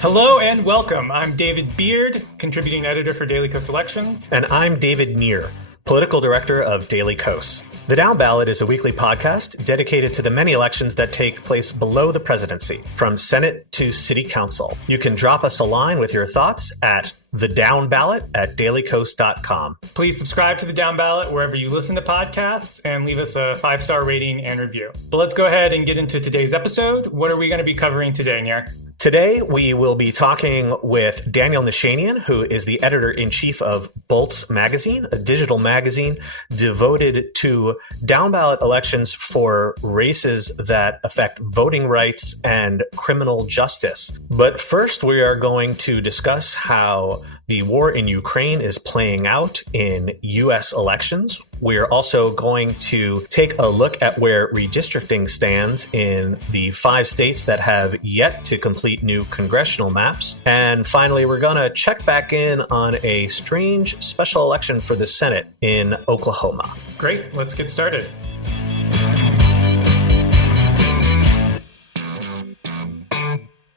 Hello and welcome. I'm David Beard, contributing editor for Daily Kos Elections. And I'm David Neer, political director of Daily Kos. The Downballot is a weekly podcast dedicated to the many elections that take place below the presidency, from Senate to City Council. You can drop us a line with your thoughts at thedownballot@dailykos.com. Please subscribe to the Downballot wherever you listen to podcasts and leave us a 5-star rating and review. But let's go ahead and get into today's episode. What are we going to be covering today, Nir? Today, we will be talking with Daniel Nichanian, who is the editor-in-chief of Bolts Magazine, a digital magazine devoted to down-ballot elections for races that affect voting rights and criminal justice. But first, we are going to discuss how the war in Ukraine is playing out in U.S. elections. We're also going to take a look at where redistricting stands in the 5 states that have yet to complete new congressional maps. And finally, we're going to check back in on a strange special election for the Senate in Oklahoma. Great, let's get started.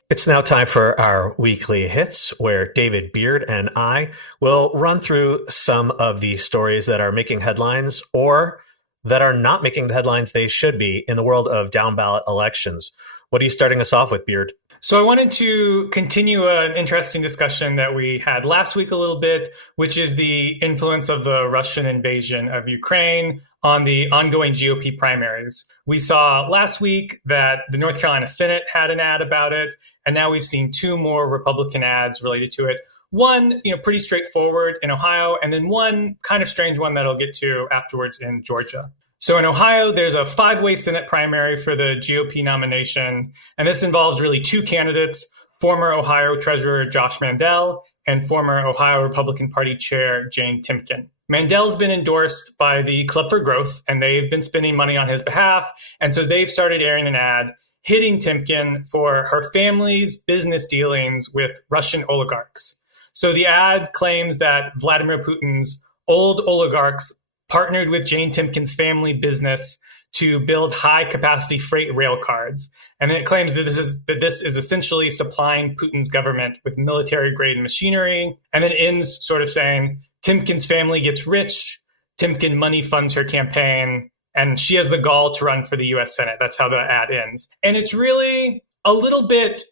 It's now time for our weekly hits, where David Beard and I will run through some of the stories that are making headlines or that are not making the headlines they should be in the world of down-ballot elections. What are you starting us off with, Beard? So I wanted to continue an interesting discussion that we had last week a little bit, which is the influence of the Russian invasion of Ukraine on the ongoing GOP primaries. We saw last week that the North Carolina Senate had an ad about it, and now we've seen 2 more Republican ads related to it. One, pretty straightforward in Ohio, and then one kind of strange one that I'll get to afterwards in Georgia. So in Ohio, there's a 5-way Senate primary for the GOP nomination, and this involves really 2 candidates, former Ohio Treasurer Josh Mandel and former Ohio Republican Party Chair Jane Timken. Mandel's been endorsed by the Club for Growth, and they've been spending money on his behalf, and so they've started airing an ad hitting Timken for her family's business dealings with Russian oligarchs. So the ad claims that Vladimir Putin's old oligarchs partnered with Jane Timken's family business to build high-capacity freight rail cars. And then it claims that this is essentially supplying Putin's government with military-grade machinery, and then ends sort of saying, Timken's family gets rich, Timken money funds her campaign, and she has the gall to run for the U.S. Senate. That's how the ad ends. And it's really a little bit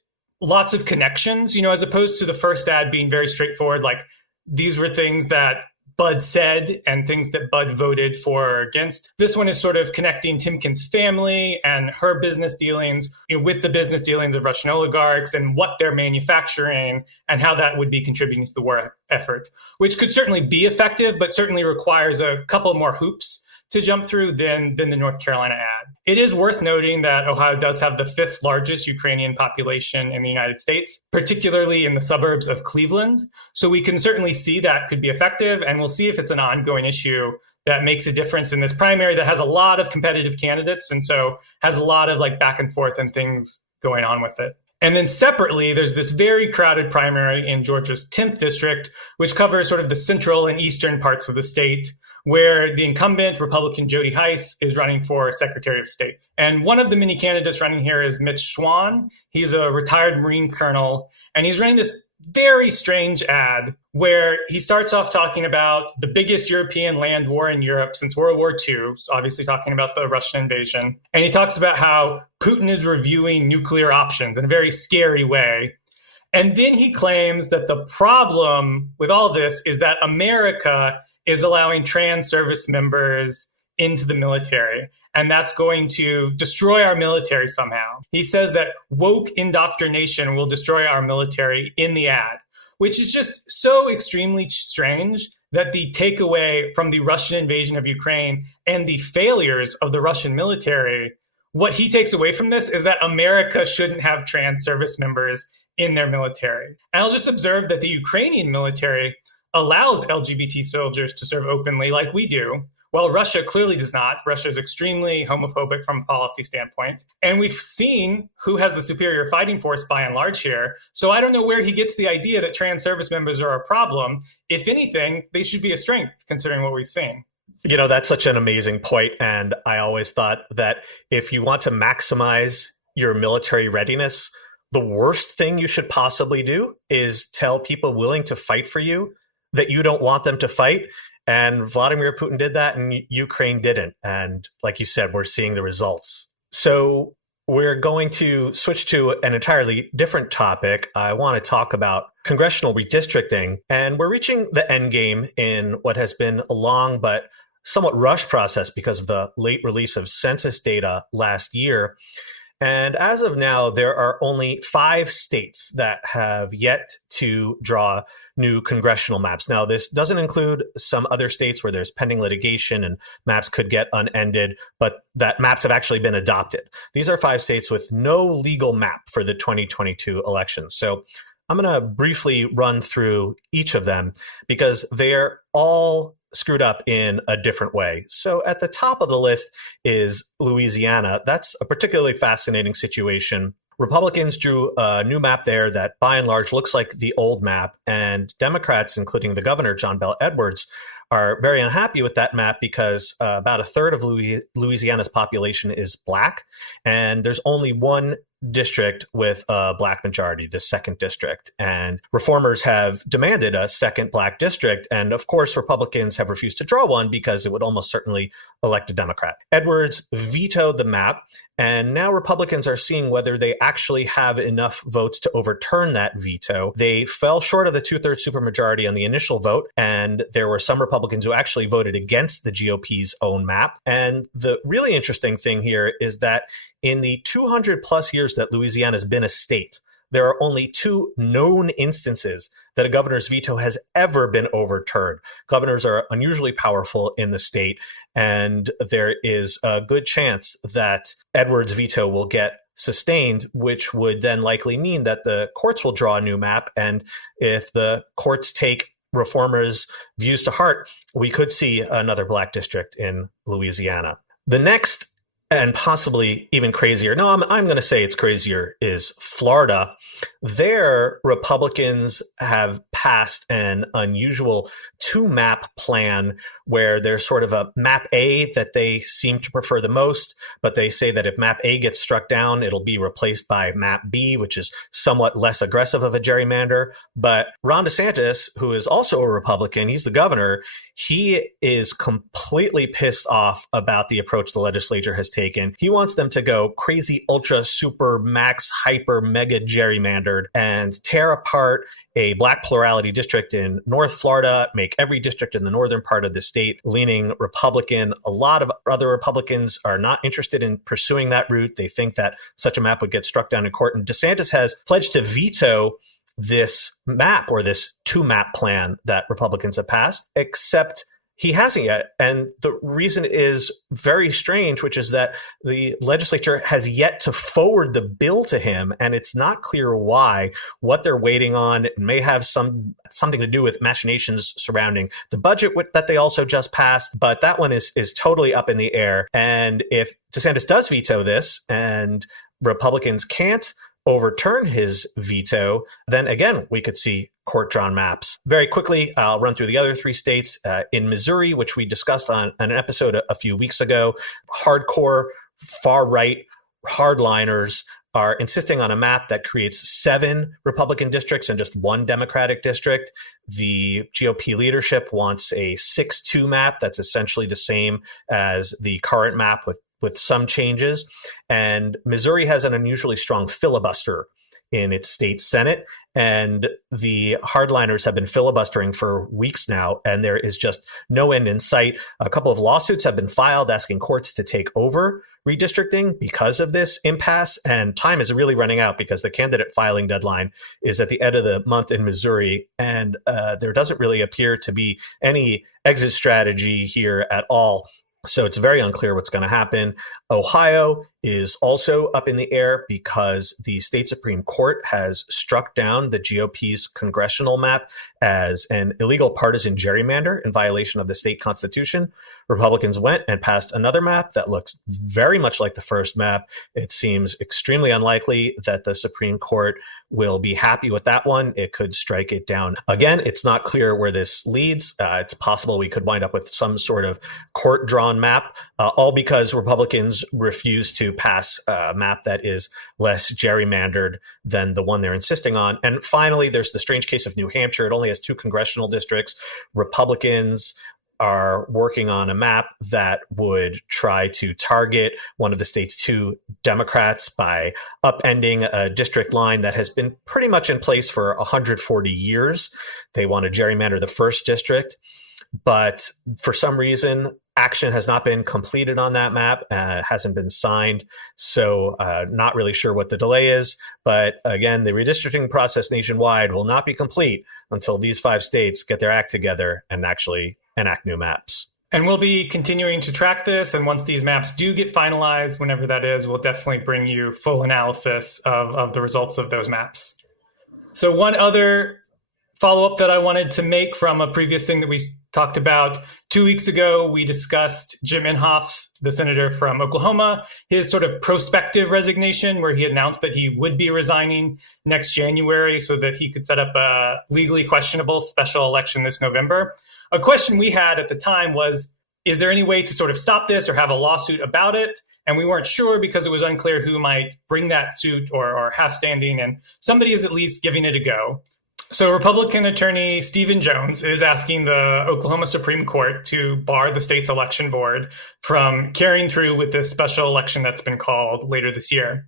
lots of connections, as opposed to the first ad being very straightforward, like these were things that Bud said and things that Bud voted for or against. This one is sort of connecting Timken's family and her business dealings with the business dealings of Russian oligarchs and what they're manufacturing and how that would be contributing to the war effort, which could certainly be effective, but certainly requires a couple more hoops to jump through than the North Carolina ad. It is worth noting that Ohio does have the 5th largest Ukrainian population in the United States, particularly in the suburbs of Cleveland. So we can certainly see that could be effective, and we'll see if it's an ongoing issue that makes a difference in this primary that has a lot of competitive candidates and so has a lot of back and forth and things going on with it. And then separately, there's this very crowded primary in Georgia's 10th district, which covers sort of the central and eastern parts of the state, where the incumbent Republican Jody Hice is running for Secretary of State. And one of the many candidates running here is Mitch Swan. He's a retired Marine colonel, and he's running this very strange ad where he starts off talking about the biggest European land war in Europe since World War II, obviously talking about the Russian invasion. And he talks about how Putin is reviewing nuclear options in a very scary way. And then he claims that the problem with all this is that America is allowing trans service members into the military, and that's going to destroy our military somehow. He says that woke indoctrination will destroy our military in the ad, which is just so extremely strange that the takeaway from the Russian invasion of Ukraine and the failures of the Russian military, what he takes away from this is that America shouldn't have trans service members in their military. And I'll just observe that the Ukrainian military allows LGBT soldiers to serve openly like we do, while Russia clearly does not. Russia is extremely homophobic from a policy standpoint. And we've seen who has the superior fighting force by and large here. So I don't know where he gets the idea that trans service members are a problem. If anything, they should be a strength considering what we've seen. That's such an amazing point. And I always thought that if you want to maximize your military readiness, the worst thing you should possibly do is tell people willing to fight for you that you don't want them to fight. And Vladimir Putin did that and Ukraine didn't. And like you said, we're seeing the results. So we're going to switch to an entirely different topic. I want to talk about congressional redistricting. And we're reaching the end game in what has been a long but somewhat rushed process because of the late release of census data last year. And as of now, there are only 5 states that have yet to draw new congressional maps. Now, this doesn't include some other states where there's pending litigation and maps could get unended, but that maps have actually been adopted. These are 5 states with no legal map for the 2022 elections. So I'm going to briefly run through each of them because they're all screwed up in a different way. So at the top of the list is Louisiana. That's a particularly fascinating situation. Republicans drew a new map there that by and large looks like the old map, and Democrats, including the governor, John Bel Edwards, are very unhappy with that map because about a third of Louisiana's population is Black, and there's only one district with a Black majority, the 2nd district. And reformers have demanded a 2nd Black district. And of course, Republicans have refused to draw one because it would almost certainly elect a Democrat. Edwards vetoed the map. And now Republicans are seeing whether they actually have enough votes to overturn that veto. They fell short of the 2/3 supermajority on the initial vote, and there were some Republicans who actually voted against the GOP's own map. And the really interesting thing here is that in the 200 plus years that Louisiana has been a state, there are only 2 known instances that a governor's veto has ever been overturned. Governors are unusually powerful in the state, and there is a good chance that Edwards' veto will get sustained, which would then likely mean that the courts will draw a new map. And if the courts take reformers' views to heart, we could see another Black district in Louisiana. The next, and possibly even crazier, no, I'm going to say it's crazier, is Florida. There, Republicans have passed an unusual 2-map plan where there's sort of a map A that they seem to prefer the most, but they say that if map A gets struck down, it'll be replaced by map B, which is somewhat less aggressive of a gerrymander. But Ron DeSantis, who is also a Republican, he's the governor, he is completely pissed off about the approach the legislature has taken. He wants them to go crazy, ultra, super, max, hyper, mega gerrymandered and tear apart a Black plurality district in North Florida, make every district in the northern part of the state leaning Republican. A lot of other Republicans are not interested in pursuing that route. They think that such a map would get struck down in court. And DeSantis has pledged to veto this map or this 2-map plan that Republicans have passed, except he hasn't yet. And the reason is very strange, which is that the legislature has yet to forward the bill to him, and it's not clear why. What they're waiting on may have something to do with machinations surrounding the budget that they also just passed, but that one is totally up in the air. And if DeSantis does veto this and Republicans can't overturn his veto, then again, we could see court-drawn maps. Very quickly, I'll run through the other 3 states. In Missouri, which we discussed on an episode a few weeks ago, hardcore, far-right hardliners are insisting on a map that creates 7 Republican districts and just 1 Democratic district. The GOP leadership wants a 6-2 map that's essentially the same as the current map with some changes. And Missouri has an unusually strong filibuster in its state Senate. And the hardliners have been filibustering for weeks now, and there is just no end in sight. A couple of lawsuits have been filed asking courts to take over redistricting because of this impasse. And time is really running out because the candidate filing deadline is at the end of the month in Missouri. And there doesn't really appear to be any exit strategy here at all. So it's very unclear what's going to happen. Ohio is also up in the air because the state Supreme Court has struck down the GOP's congressional map as an illegal partisan gerrymander in violation of the state constitution. Republicans went and passed another map that looks very much like the first map. It seems extremely unlikely that the Supreme Court will be happy with that one. It could strike it down. Again, it's not clear where this leads. It's possible we could wind up with some sort of court-drawn map, all because Republicans refuse to pass a map that is less gerrymandered than the one they're insisting on. And finally, there's the strange case of New Hampshire. It only has 2 congressional districts. Republicans are working on a map that would try to target one of the state's 2 Democrats by upending a district line that has been pretty much in place for 140 years. They want to gerrymander the 1st district, but for some reason, action has not been completed on that map, hasn't been signed. So not really sure what the delay is. But again, the redistricting process nationwide will not be complete until these 5 states get their act together and actually enact new maps. And we'll be continuing to track this. And once these maps do get finalized, whenever that is, we'll definitely bring you full analysis of the results of those maps. So one other follow-up that I wanted to make from a previous thing that we talked about 2 weeks ago, we discussed Jim Inhofe, the senator from Oklahoma, his sort of prospective resignation, where he announced that he would be resigning next January so that he could set up a legally questionable special election this November. A question we had at the time was, is there any way to sort of stop this or have a lawsuit about it? And we weren't sure because it was unclear who might bring that suit or have standing, and somebody is at least giving it a go. So Republican attorney Stephen Jones is asking the Oklahoma Supreme Court to bar the state's election board from carrying through with this special election that's been called later this year.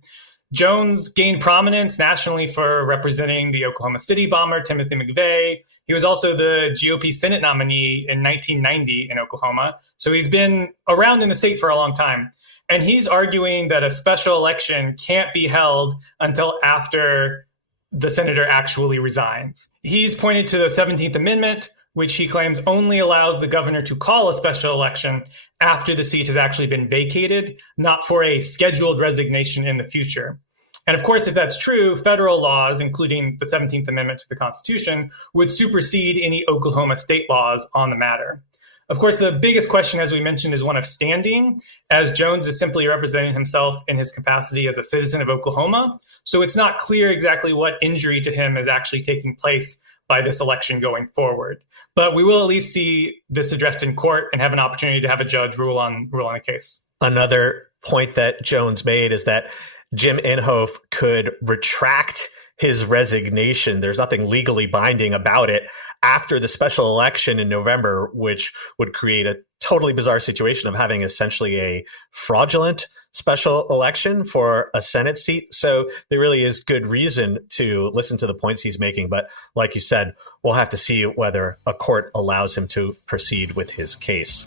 Jones gained prominence nationally for representing the Oklahoma City bomber, Timothy McVeigh. He was also the GOP Senate nominee in 1990 in Oklahoma. So he's been around in the state for a long time. And he's arguing that a special election can't be held until after the senator actually resigns. He's pointed to the 17th Amendment, which he claims only allows the governor to call a special election after the seat has actually been vacated, not for a scheduled resignation in the future. And of course, if that's true, federal laws, including the 17th Amendment to the Constitution, would supersede any Oklahoma state laws on the matter. Of course, the biggest question, as we mentioned, is one of standing, as Jones is simply representing himself in his capacity as a citizen of Oklahoma. So it's not clear exactly what injury to him is actually taking place by this election going forward. But we will at least see this addressed in court and have an opportunity to have a judge rule on the case. Another point that Jones made is that Jim Inhofe could retract his resignation. There's nothing legally binding about it after the special election in November, which would create a totally bizarre situation of having essentially a fraudulent special election for a Senate seat. So there really is good reason to listen to the points he's making. But like you said, we'll have to see whether a court allows him to proceed with his case.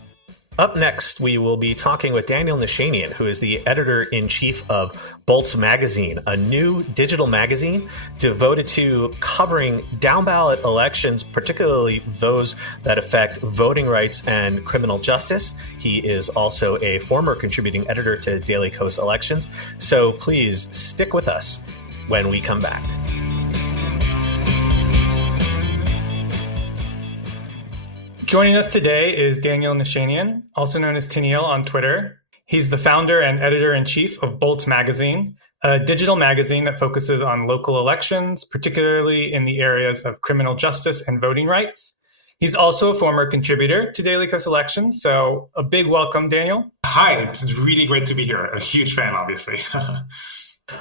Up next, we will be talking with Daniel Nichanian, who is the editor-in-chief of Bolts Magazine, a new digital magazine devoted to covering down-ballot elections, particularly those that affect voting rights and criminal justice. He is also a former contributing editor to Daily Kos Elections, so please stick with us when we come back. Joining us today is Daniel Nichanian, also known as Tennille on Twitter. He's the founder and editor-in-chief of Bolts Magazine, a digital magazine that focuses on local elections, particularly in the areas of criminal justice and voting rights. He's also a former contributor to Daily Kos Elections, so a big welcome, Daniel. Hi, it's really great to be here. A huge fan, obviously.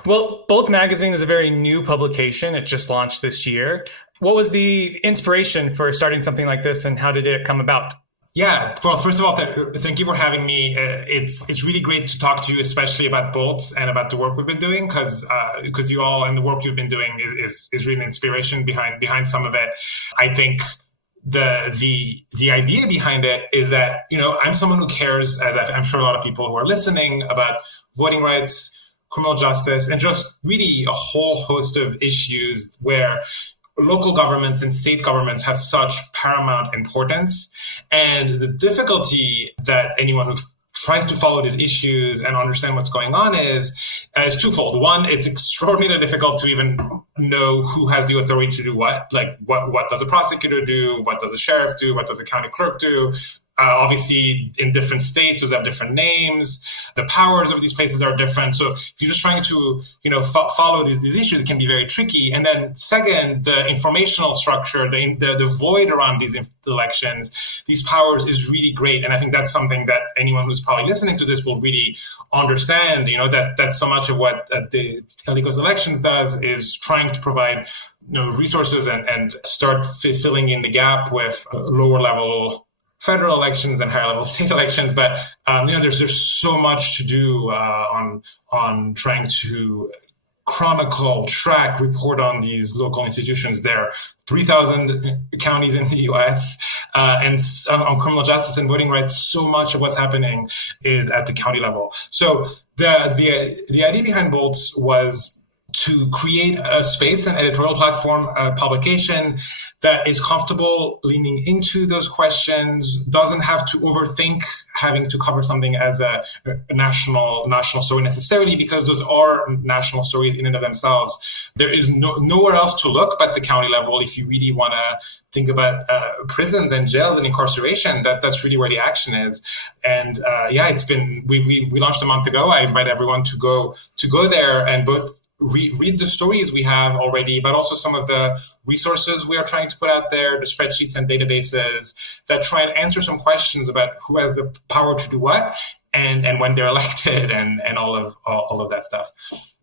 Well, Bolts Magazine is a very new publication. It just launched this year. What was the inspiration for starting something like this, and how did it come about? Yeah, well, first of all, thank you for having me. It's really great to talk to you, especially about Bolts and about the work we've been doing, because you all and the work you've been doing is really an inspiration behind some of it. I think the idea behind it is that, I'm someone who cares, as I'm sure a lot of people who are listening, about voting rights, criminal justice, and just really a whole host of issues where local governments and state governments have such paramount importance. And the difficulty that anyone who tries to follow these issues and understand what's going on is twofold. One, it's extraordinarily difficult to even know who has the authority to do what. Like, what does a prosecutor do? What does a sheriff do? What does a county clerk do? Obviously, in different states, those have different names. The powers of these places are different. So if you're just trying to, follow these issues, it can be very tricky. And then second, the informational structure, the void around these elections, these powers is really great. And I think that's something that anyone who's probably listening to this will really understand, that so much of what the LA Coast Elections does is trying to provide resources and start filling in the gap with lower level federal elections and higher level state elections. But there's so much to do on trying to chronicle, track, report on these local institutions. There are 3,000 counties in the U.S. And on criminal justice and voting rights, so much of what's happening is at the county level. So the idea behind Bolts was to create a space, an editorial platform, a publication that is comfortable leaning into those questions, doesn't have to overthink having to cover something as a national story necessarily, because those are national stories in and of themselves. There is nowhere else to look but the county level if you really want to think about prisons and jails and incarceration. That's really where the action is. And it's been we launched a month ago. I invite everyone to go there and both read the stories we have already, but also some of the resources we are trying to put out there, the spreadsheets and databases that try and answer some questions about who has the power to do what and when they're elected and all of that stuff.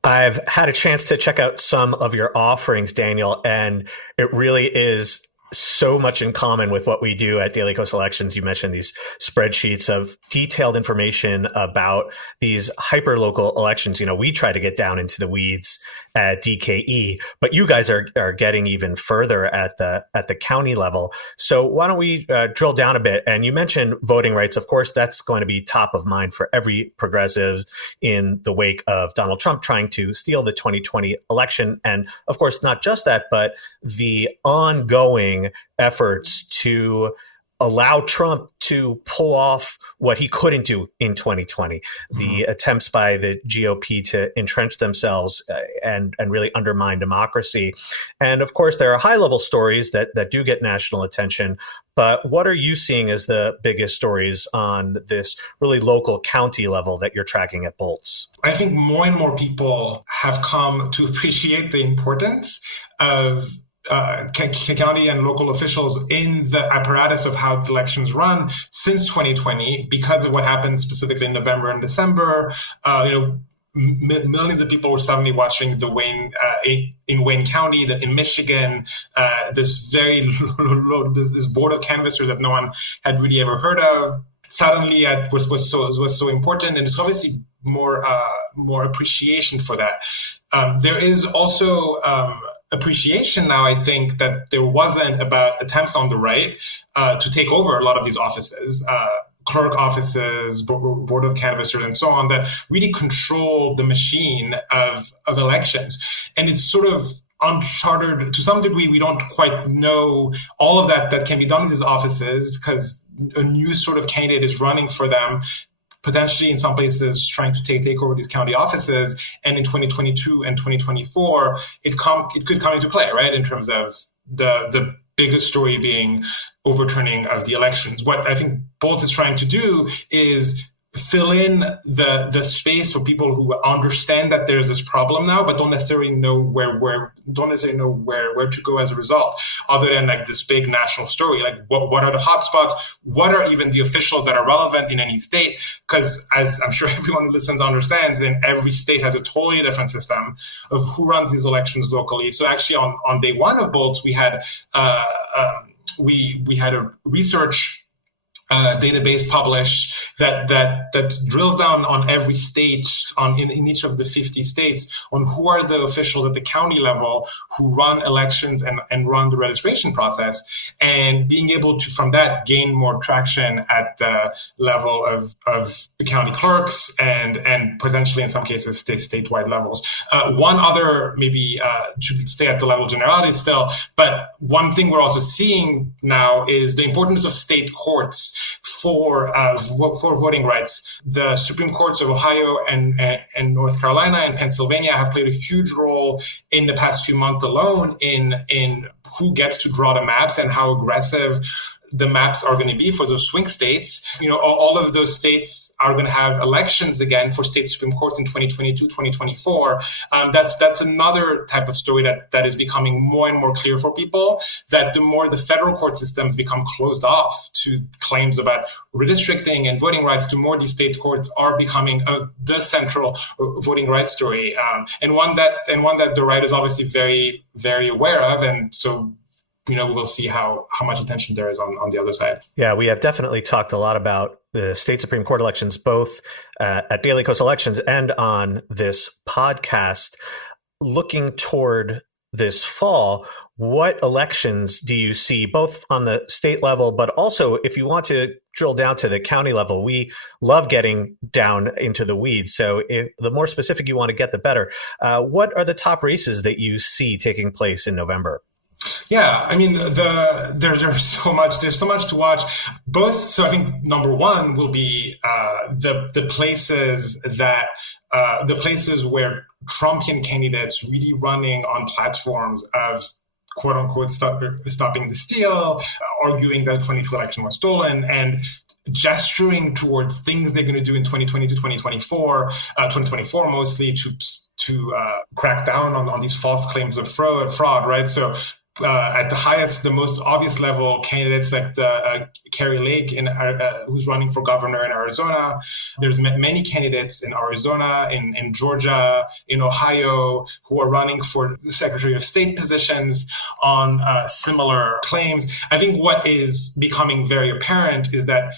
I've had a chance to check out some of your offerings, Daniel, and it really is so much in common with what we do at Daily Coast Elections. You mentioned these spreadsheets of detailed information about these hyper-local elections. We try to get down into the weeds at DKE, but you guys are getting even further at the county level. So why don't we drill down a bit? And you mentioned voting rights. Of course, that's going to be top of mind for every progressive in the wake of Donald Trump trying to steal the 2020 election. And of course, not just that, but the ongoing efforts to allow Trump to pull off what he couldn't do in 2020, the attempts by the GOP to entrench themselves and really undermine democracy. And of course, there are high-level stories that do get national attention. But what are you seeing as the biggest stories on this really local county level that you're tracking at Bolts? I think more and more people have come to appreciate the importance of county and local officials in the apparatus of how the elections run since 2020, because of what happened specifically in November and December. Millions of people were suddenly watching the in Wayne County, in Michigan, this very low, this board of canvassers that no one had really ever heard of. Suddenly, was so important, and it's obviously more appreciation for that. There is also appreciation now, I think, that there wasn't about attempts on the right to take over a lot of these offices, clerk offices, board of canvassers, and so on, that really control the machine of elections. And it's sort of uncharted to some degree. We don't quite know all of that can be done in these offices because a new sort of candidate is running for them, potentially in some places trying to take over these county offices. And in 2022 and 2024, it could come into play, right? In terms of the biggest story being overturning of the elections. What I think Bolt is trying to do is fill in the space for people who understand that there's this problem now, but don't necessarily know where to go as a result, other than like this big national story. Like what are the hotspots? What are even the officials that are relevant in any state? Because as I'm sure everyone who listens understands, then every state has a totally different system of who runs these elections locally. So actually on day one of Bolts, we had we had a research database published that drills down on every state, in each of the 50 states, on who are the officials at the county level who run elections and run the registration process, and being able to, from that, gain more traction at the level of the county clerks and potentially in some cases statewide levels. One other, maybe to stay at the level of generality still, but one thing we're also seeing now is the importance of state courts for voting rights. The Supreme Courts of Ohio and North Carolina and Pennsylvania have played a huge role in the past few months alone in who gets to draw the maps and how aggressive the maps are going to be for those swing states. All of those states are going to have elections again for state Supreme Courts in 2022, 2024. That's another type of story that is becoming more and more clear for people, that the more the federal court systems become closed off to claims about redistricting and voting rights, the more these state courts are becoming the central voting rights story, and one that the right is obviously very, very aware of. And so, we'll see how much attention there is on the other side. Yeah, we have definitely talked a lot about the state Supreme Court elections, both at Daily Kos Elections and on this podcast. Looking toward this fall, what elections do you see, both on the state level, but also if you want to drill down to the county level? We love getting down into the weeds. So the more specific you want to get, the better. What are the top races that you see taking place in November? Yeah, I mean, there's so much to watch. So I think number one will be the places where Trumpian candidates really running on platforms of quote unquote stopping the steal, arguing that the 2022 election was stolen, and gesturing towards things they're going to do in 2020 to 2024 mostly to crack down on these false claims of fraud, right? So at the highest, the most obvious level, candidates like the Carrie Lake who's running for governor in Arizona. There's many candidates in Arizona, in Georgia, in Ohio, who are running for the Secretary of State positions on similar claims. I think what is becoming very apparent is that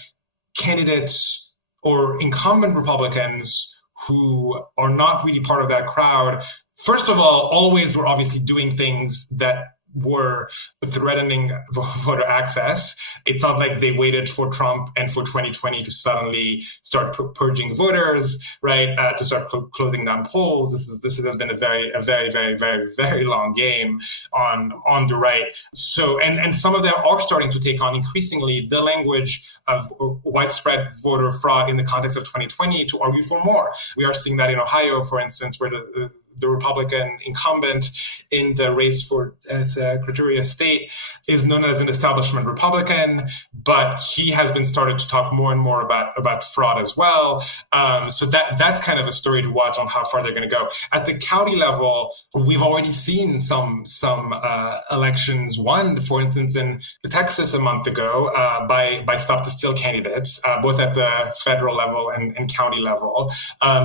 candidates or incumbent Republicans who are not really part of that crowd, first of all, always were obviously doing things that were threatening voter access. It's not like they waited for Trump and for 2020 to suddenly start purging voters, right? To start closing down polls. This has been a very, very, very, very long game on the right. So, and some of them are starting to take on increasingly the language of widespread voter fraud in the context of 2020 to argue for more. We are seeing that in Ohio, for instance, where the Republican incumbent in the race for Secretary of State is known as an establishment Republican, but he has been started to talk more and more about fraud as well. So that's kind of a story to watch on how far they're going to go. At the county level, we've already seen some elections won, for instance, in Texas a month ago by Stop the Steal candidates, both at the federal level and county level.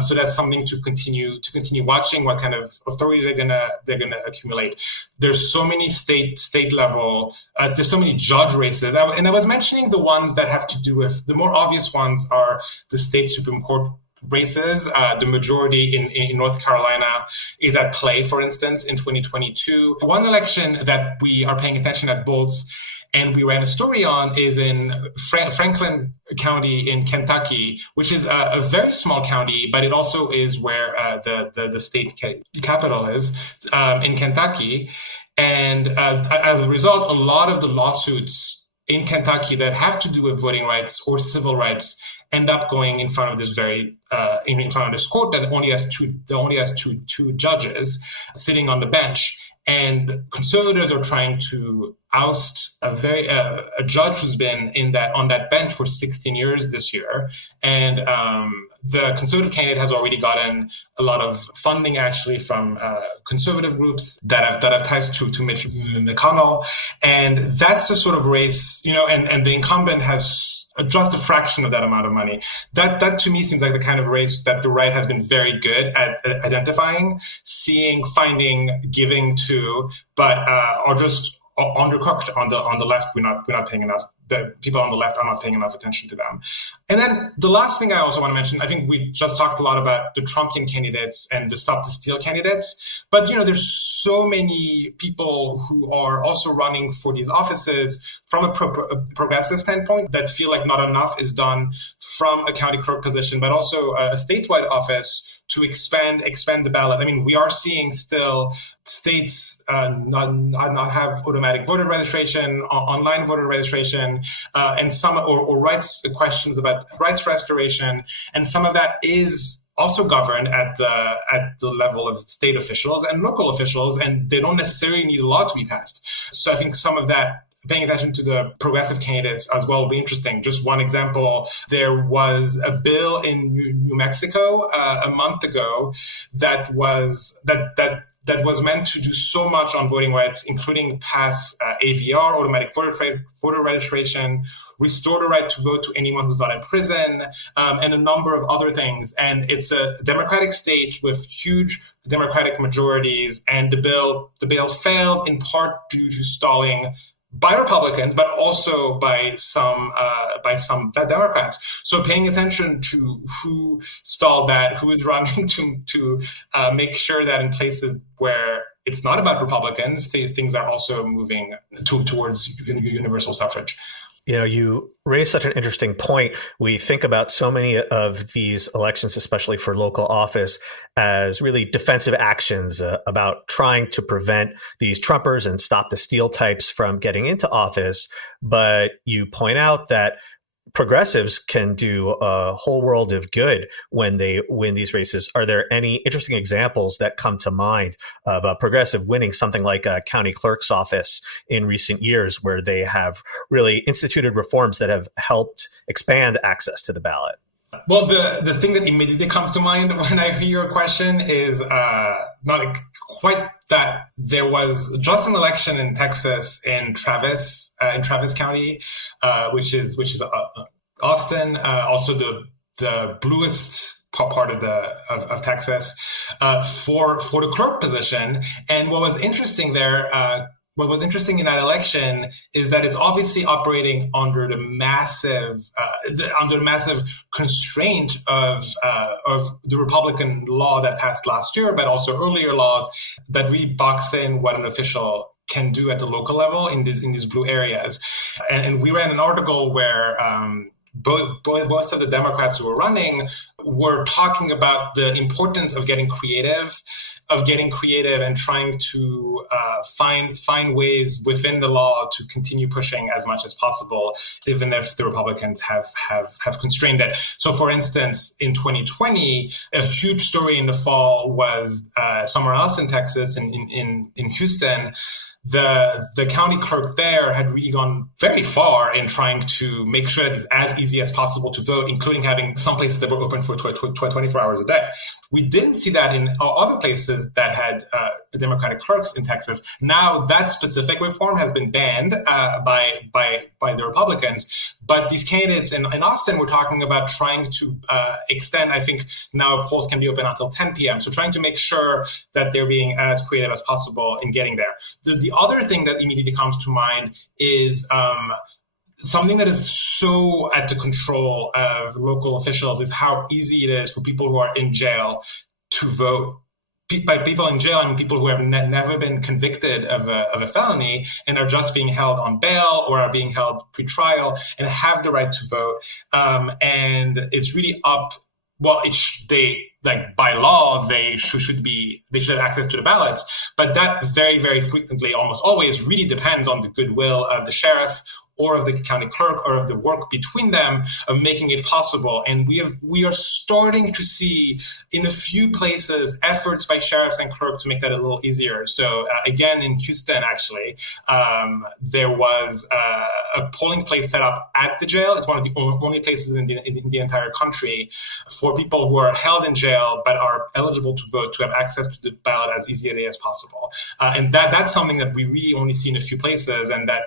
So that's something to continue watching. What kind of authority they're gonna accumulate. There's so many state level. There's so many judge races, and I was mentioning the ones that have to do with the more obvious ones are the state Supreme Court races. The majority in North Carolina is at play, for instance, in 2022. One election that we are paying attention at Bolts, and we ran a story on, is in Franklin County in Kentucky, which is a very small county, but it also is where the state capital is in Kentucky. And as a result, a lot of the lawsuits in Kentucky that have to do with voting rights or civil rights end up going in front of this in front of this court that only has two judges sitting on the bench. And conservatives are trying to oust a judge who's been on that bench for 16 years this year. And the conservative candidate has already gotten a lot of funding, actually, from conservative groups that have ties to Mitch McConnell. And that's the sort of race, and the incumbent has just a fraction of that amount of money. That to me seems like the kind of race that the right has been very good at identifying, seeing, finding, giving to, but are just undercooked on the left. We're not paying enough. The people on the left are not paying enough attention to them. And then the last thing I also want to mention, I think we just talked a lot about the Trumpian candidates and the Stop the Steal candidates, but there's so many people who are also running for these offices from a progressive standpoint that feel like not enough is done from a county clerk position, but also a statewide office to expand the ballot. I mean, we are seeing still states not have automatic voter registration, online voter registration, and some or rights questions about rights restoration, and some of that is also governed at the level of state officials and local officials, and they don't necessarily need a law to be passed. So I think some of that paying attention to the progressive candidates as well will be interesting. Just one example, there was a bill in New Mexico a month ago that was meant to do so much on voting rights, including pass AVR, automatic voter registration, restore the right to vote to anyone who's not in prison, and a number of other things. And it's a democratic state with huge Democratic majorities, and the bill failed in part due to stalling by Republicans, but also by some Democrats. So paying attention to who stalled that, who is running to make sure that in places where it's not about Republicans, things are also moving towards universal suffrage. You raise such an interesting point. We think about so many of these elections, especially for local office, as really defensive actions about trying to prevent these Trumpers and stop the steal types from getting into office. But you point out that progressives can do a whole world of good when they win these races. Are there any interesting examples that come to mind of a progressive winning something like a county clerk's office in recent years, where they have really instituted reforms that have helped expand access to the ballot? Well, the thing that immediately comes to mind when I hear your question is not quite that. There was just an election in Texas in Travis County, which is Austin, also the bluest part of Texas, for the clerk position. And what was interesting there. What was interesting in that election is that it's obviously operating under the massive constraint of the Republican law that passed last year, but also earlier laws that really box in what an official can do at the local level in these blue areas. And we ran an article where both of the Democrats who were running were talking about the importance of getting creative and trying to find ways within the law to continue pushing as much as possible, even if the Republicans have constrained it. So, for instance, in 2020, a huge story in the fall was somewhere else in Texas, in Houston. The county clerk there had really gone very far in trying to make sure that it's as easy as possible to vote, including having some places that were open for 24 hours a day. We didn't see that in other places that had Democratic clerks in Texas. Now that specific reform has been banned by the Republicans, but these candidates in Austin were talking about trying to extend. I think now polls can be open until 10 p.m. So trying to make sure that they're being as creative as possible in getting there. The other thing that immediately comes to mind is something that is so at the control of local officials is how easy it is for people who are in jail to vote. By people in jail, I mean people who have never been convicted of a felony and are just being held on bail or are being held pre-trial and have the right to vote. And it's really up. Well, by law, they should have access to the ballots, but that very, very frequently, almost always, really depends on the goodwill of the sheriff or of the county clerk or of the work between them of making it possible. And we are starting to see in a few places efforts by sheriffs and clerks to make that a little easier. So again, in Houston, actually, there was a polling place set up at the jail. It's one of the only places in the entire country for people who are held in jail but are eligible to vote to have access to the ballot as easily as possible. And that's something that we really only see in a few places, and that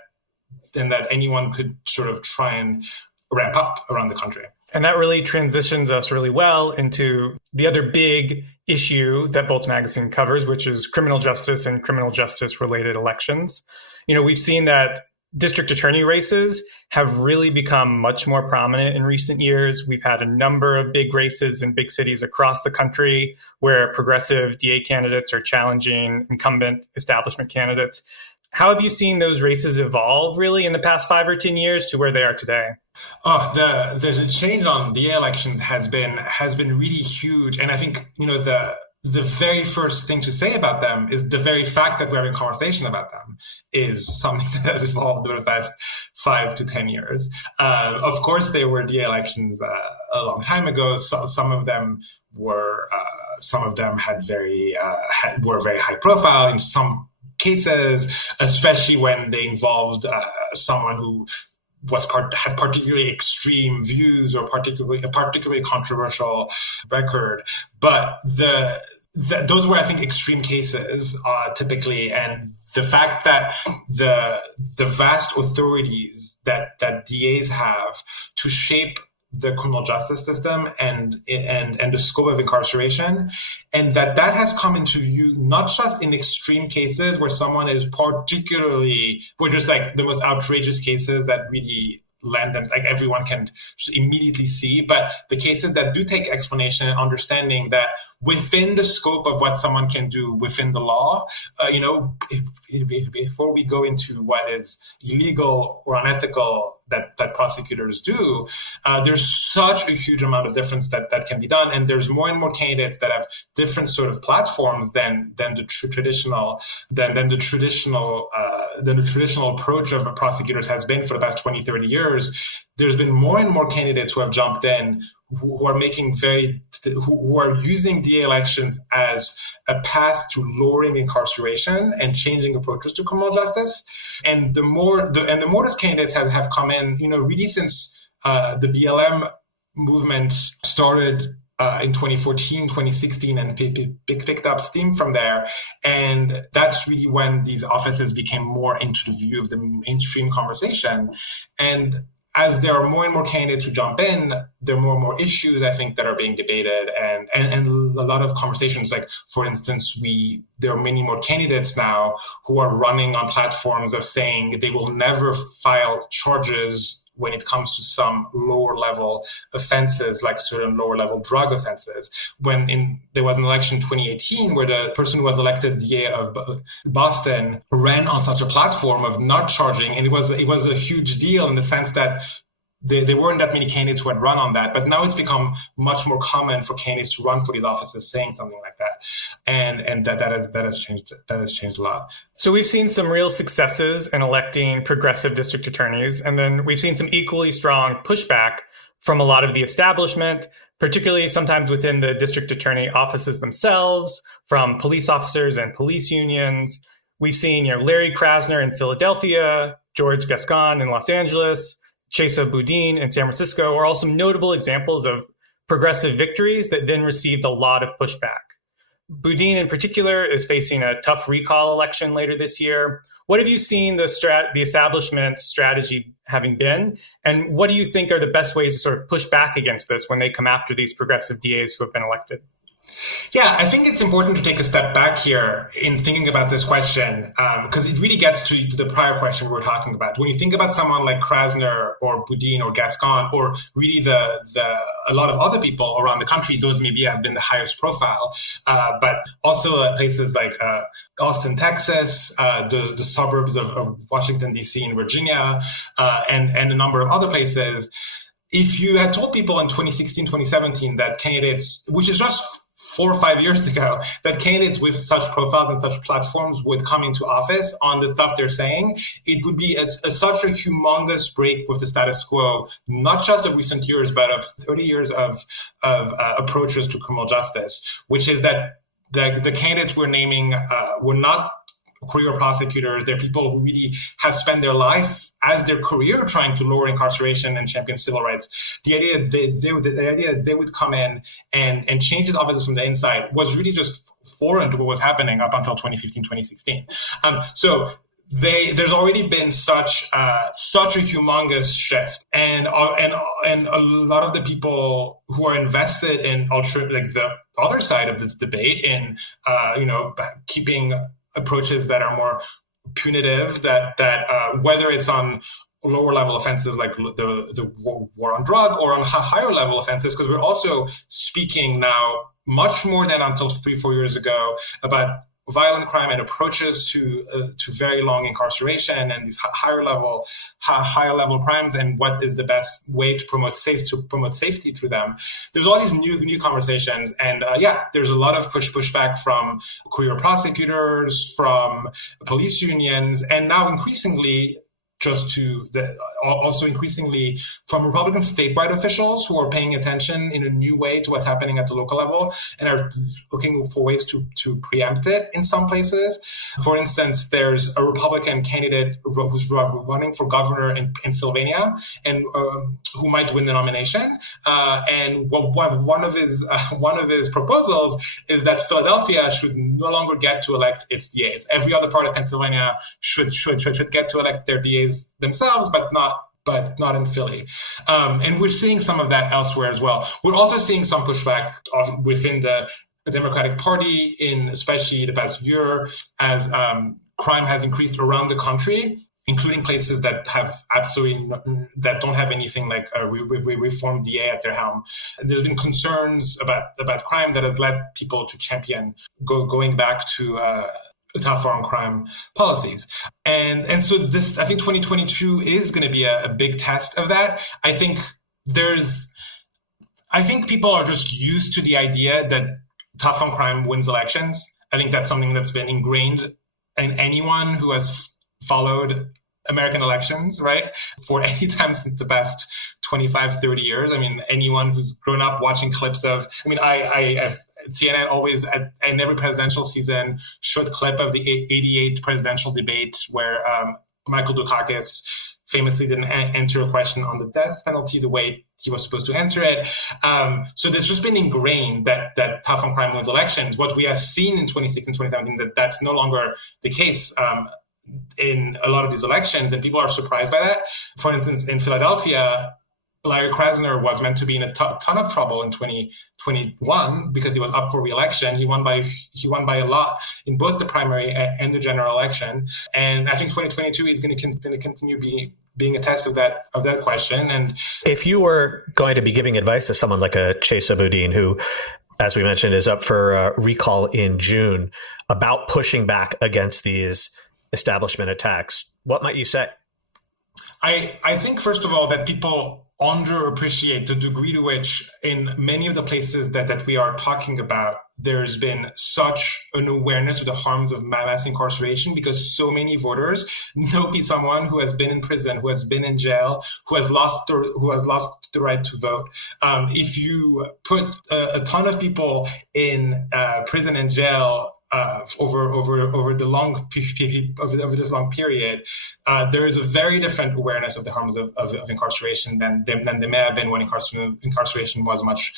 anyone could sort of try and ramp up around the country. And that really transitions us really well into the other big issue that Bolt's magazine covers, which is criminal justice and criminal justice related elections. We've seen that district attorney races have really become much more prominent in recent years. We've had a number of big races in big cities across the country where progressive DA candidates are challenging incumbent establishment candidates. How have you seen those races evolve really in the past 5 or 10 years to where they are today? Oh, the change on the elections has been really huge. And I think, the very first thing to say about them is the very fact that we're having a conversation about them is something that has evolved over the past 5 to 10 years. Of course, there were DA elections a long time ago. So some of them were, were very high profile. In some cases, especially when they involved someone who had particularly extreme views or a particularly controversial record. But those were, I think, extreme cases typically, and the fact that the vast authorities that DAs have to shape the criminal justice system and the scope of incarceration, and that has come into view not just in extreme cases where someone is where there's like the most outrageous cases that really land them, like everyone can immediately see, but the cases that do take explanation and understanding that within the scope of what someone can do within the law, before we go into what is illegal or unethical that prosecutors do, there's such a huge amount of difference that can be done, and there's more and more candidates that have different sort of platforms than the traditional approach of prosecutors has been for the past 20, 30 years. There's been more and more candidates who have jumped in, who are using DA elections as a path to lowering incarceration and changing approaches to criminal justice. And the more those candidates have come in, really since the BLM movement started in 2014, 2016, and picked up steam from there. And that's really when these offices became more into the view of the mainstream conversation. And as there are more and more candidates who jump in, there are more and more issues, I think, that are being debated, and a lot of conversations. Like, for instance, there are many more candidates now who are running on platforms of saying they will never file charges when it comes to some lower level offenses, like certain lower level drug offenses. There was an election in 2018 where the person who was elected DA of Boston ran on such a platform of not charging, and it was a huge deal in the sense that there weren't that many candidates who had run on that, but now it's become much more common for candidates to run for these offices saying something like that, and that has changed a lot. So we've seen some real successes in electing progressive district attorneys, and then we've seen some equally strong pushback from a lot of the establishment, particularly sometimes within the district attorney offices themselves, from police officers and police unions. We've seen, Larry Krasner in Philadelphia, George Gascon in Los Angeles, Chesa Boudin in San Francisco are all some notable examples of progressive victories that then received a lot of pushback. Boudin in particular is facing a tough recall election later this year. What have you seen the establishment's strategy having been? And what do you think are the best ways to sort of push back against this when they come after these progressive DAs who have been elected? Yeah, I think it's important to take a step back here in thinking about this question, because it really gets to the prior question we were talking about. When you think about someone like Krasner or Boudin or Gascon, or really a lot of other people around the country, those maybe have been the highest profile, but also places like Austin, Texas, the suburbs of Washington, D.C. and Virginia, and a number of other places. If you had told people in 2016, 2017 that candidates, which is just 4 or 5 years ago, that candidates with such profiles and such platforms would come into office on the stuff they're saying, it would be such a humongous break with the status quo, not just of recent years, but of 30 years of approaches to criminal justice, which is that the candidates we're naming were not career prosecutors. They're people who really have spent their life as their career trying to lower incarceration and champion civil rights. The idea that they would come in and change these offices from the inside was really just foreign to what was happening up until 2015, 2016. So there's already been such a humongous shift, and a lot of the people who are invested in the other side of this debate in keeping approaches that are more punitive, that whether it's on lower level offenses like the war on drug or on higher level offenses, because we're also speaking now much more than until 3-4 years ago about violent crime and approaches to very long incarceration and these higher level crimes, and what is the best way to promote safety through them. There's all these new conversations, and there's a lot of pushback from career prosecutors, from police unions, and now increasingly also increasingly from Republican statewide officials who are paying attention in a new way to what's happening at the local level and are looking for ways to preempt it in some places. For instance, there's a Republican candidate who's running for governor in Pennsylvania and who might win the nomination. And one of his proposals is that Philadelphia should no longer get to elect its DAs. Every other part of Pennsylvania should get to elect their DAs themselves, but not in Philly. And we're seeing some of that elsewhere as well. We're also seeing some pushback within the Democratic Party in especially the past year as crime has increased around the country, including places that don't have anything like a reformed DA at their helm. There's been concerns about crime that has led people to champion going back to tougher on crime policies. And so this, I think 2022 is going to be a big test of that. I think people are just used to the idea that tough on crime wins elections. I think that's something that's been ingrained in anyone who has followed American elections, right? For any time since the past 25, 30 years. I mean, anyone who's grown up watching clips of, CNN always, in every presidential season, showed a clip of the 88 presidential debate where Michael Dukakis famously didn't answer a question on the death penalty the way he was supposed to answer it. So there's just been ingrained that tough on crime wins elections. What we have seen in 2016 and 2017, that's no longer the case in a lot of these elections, and people are surprised by that. For instance, in Philadelphia, Larry Krasner was meant to be in a ton of trouble in 2021 because he was up for re-election. He won by a lot in both the primary and the general election. And I think 2022 is going to continue being a test of that question. And if you were going to be giving advice to someone like a Chase Aboudin, who, as we mentioned, is up for recall in June, about pushing back against these establishment attacks, what might you say? I think, first of all, that people underappreciate the degree to which in many of the places that we are talking about, there's been such an awareness of the harms of mass incarceration because so many voters know someone who has been in prison, who has been in jail, who has lost the right to vote. If you put a ton of people in prison and jail over this long period, there is a very different awareness of the harms of incarceration than there may have been when incarceration was much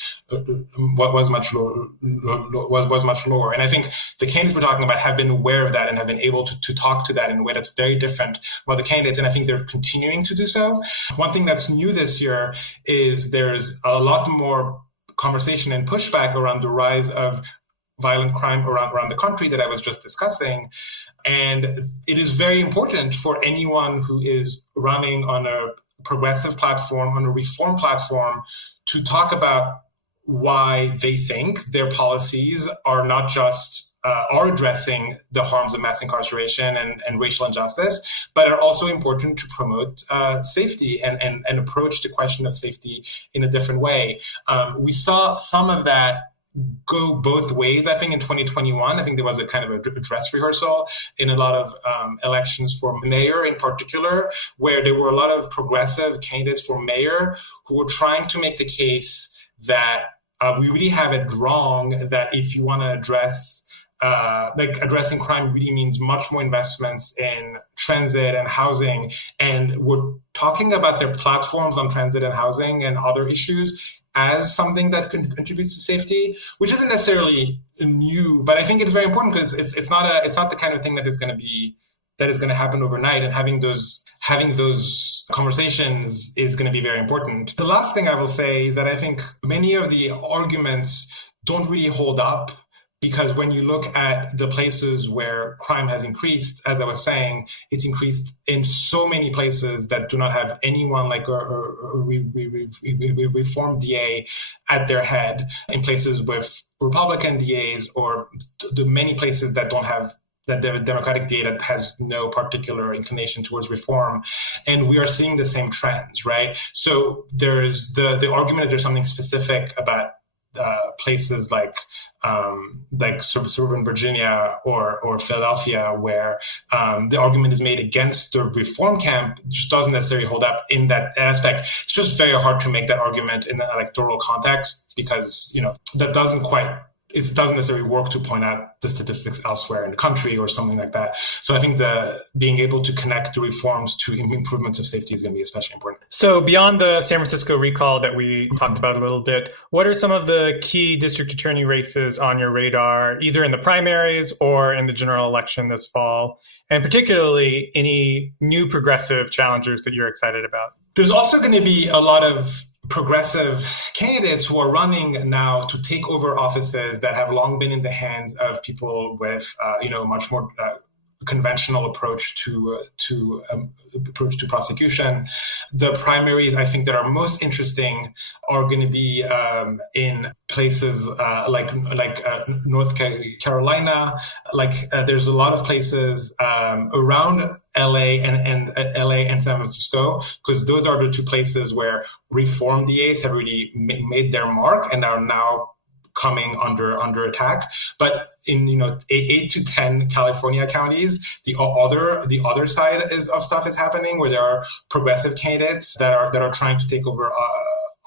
lower. And I think the candidates we're talking about have been aware of that and have been able to talk to that in a way that's very different from the candidates, and I think they're continuing to do so. One thing that's new this year is there's a lot more conversation and pushback around the rise of violent crime around the country that I was just discussing. And it is very important for anyone who is running on a progressive platform, on a reform platform, to talk about why they think their policies are not just are addressing the harms of mass incarceration and racial injustice, but are also important to promote safety and approach the question of safety in a different way. We saw some of that go both ways. I think in 2021, I think there was a kind of a dress rehearsal in a lot of elections for mayor in particular, where there were a lot of progressive candidates for mayor who were trying to make the case that we really have it wrong, that if you want to address addressing crime really means much more investments in transit and housing. And we're talking about their platforms on transit and housing and other issues as something that contributes to safety, which isn't necessarily new, but I think it's very important because it's not the kind of thing that is going to happen overnight, and having those conversations is going to be very important. The last thing I will say is that I think many of the arguments don't really hold up, because when you look at the places where crime has increased, as I was saying, it's increased in so many places that do not have anyone like a reformed DA at their head, in places with Republican DAs, or the many places that don't have that the Democratic DA has no particular inclination towards reform. And we are seeing the same trends, right? So there's the argument that there's something specific about places like suburban Virginia or Philadelphia, where the argument is made against the reform camp, just doesn't necessarily hold up in that aspect. It's just very hard to make that argument in an electoral context because, that it doesn't necessarily work to point out the statistics elsewhere in the country or something like that. So I think being able to connect the reforms to improvements of safety is going to be especially important. So beyond the San Francisco recall that we talked about a little bit, what are some of the key district attorney races on your radar, either in the primaries or in the general election this fall? And particularly any new progressive challengers that you're excited about? There's also going to be a lot of progressive candidates who are running now to take over offices that have long been in the hands of people with, much more conventional approach to prosecution. The primaries, I think, that are most interesting are going to be in places like North Carolina. There's a lot of places around LA and San Francisco, because those are the two places where reform DAs have really made their mark and are now coming under attack. But in 8 to 10 California counties, the other side of stuff is happening, where there are progressive candidates that are trying to take over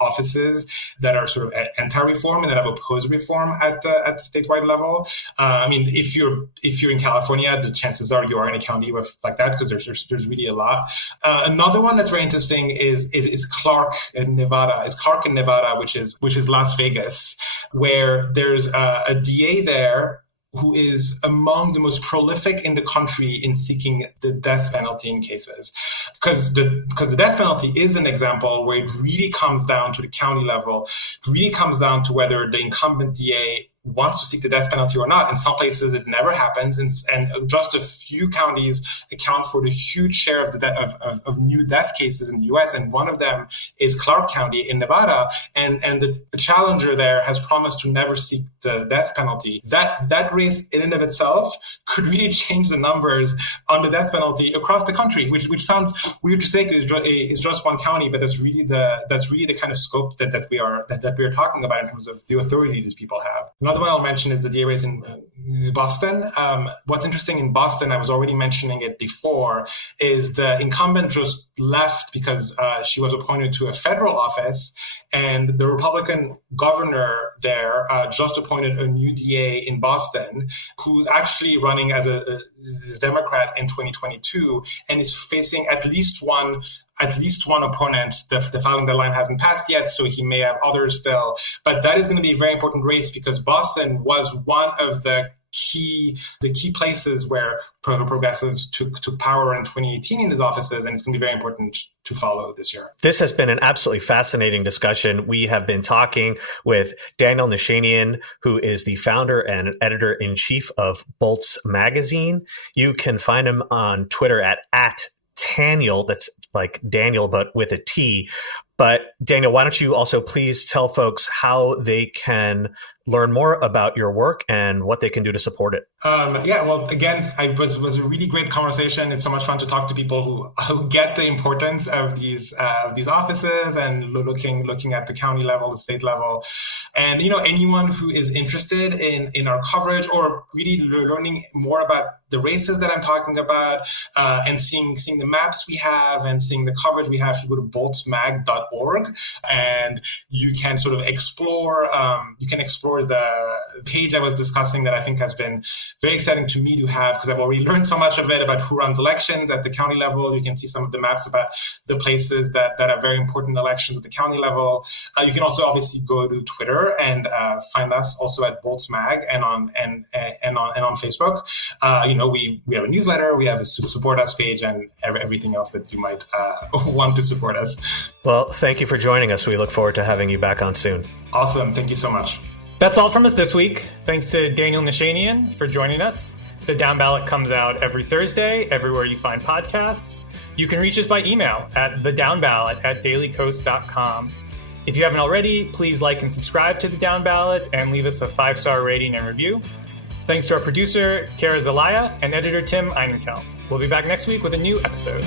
offices that are sort of anti-reform and that have opposed reform at the statewide level. If you're in California, the chances are you are in a county with like that, because there's really a lot. Another one that's very interesting is Clark in Nevada. Which is Las Vegas, where there's a DA there who is among the most prolific in the country in seeking the death penalty in cases. Because the death penalty is an example where it really comes down to the county level. It really comes down to whether the incumbent DA wants to seek the death penalty or not. In some places, it never happens, and just a few counties account for the huge share of new death cases in the U.S., and one of them is Clark County in Nevada, and the challenger there has promised to never seek the death penalty. That race in and of itself could really change the numbers on the death penalty across the country, which sounds weird to say because it's just one county, but that's really the kind of scope that we are talking about in terms of the authority these people have. Another one I'll mention is the DA race in Boston. What's interesting in Boston, I was already mentioning it before, is the incumbent just left because she was appointed to a federal office, and the Republican governor there just appointed a new DA in Boston who's actually running as a Democrat in 2022 and is facing at least one opponent. The filing deadline hasn't passed yet, so he may have others still. But that is going to be a very important race because Boston was one of the key places where progressives took power in 2018 in these offices, and it's going to be very important to follow this year. This has been an absolutely fascinating discussion. We have been talking with Daniel Nichanian, who is the founder and editor-in-chief of Bolts Magazine. You can find him on Twitter at Taniel, that's like Daniel, but with a T. But Daniel, why don't you also please tell folks how they can learn more about your work and what they can do to support it? Well, again, it was a really great conversation. It's so much fun to talk to people who get the importance of these offices and looking at the county level, the state level. And, anyone who is interested in our coverage or really learning more about the races that I'm talking about and seeing the maps we have and seeing the coverage we have, you go to boltsmag.org and you can sort of explore the page I was discussing that I think has been very exciting to me to have, because I've already learned so much of it about who runs elections at the county level. You can see some of the maps about the places that have very important elections at the county level. You can also obviously go to Twitter and find us also at Bolts Mag and on Facebook. We have a newsletter, we have a support us page, and everything else that you might want to support us. Well, thank you for joining us. We look forward to having you back on soon. Awesome. Thank you so much. That's all from us this week. Thanks to Daniel Nichanian for joining us. The Downballot comes out every Thursday, everywhere you find podcasts. You can reach us by email at thedownballot@dailycoast.com. If you haven't already, please like and subscribe to The Downballot and leave us a 5-star rating and review. Thanks to our producer, Kara Zelaya, and editor Tim Einenkel. We'll be back next week with a new episode.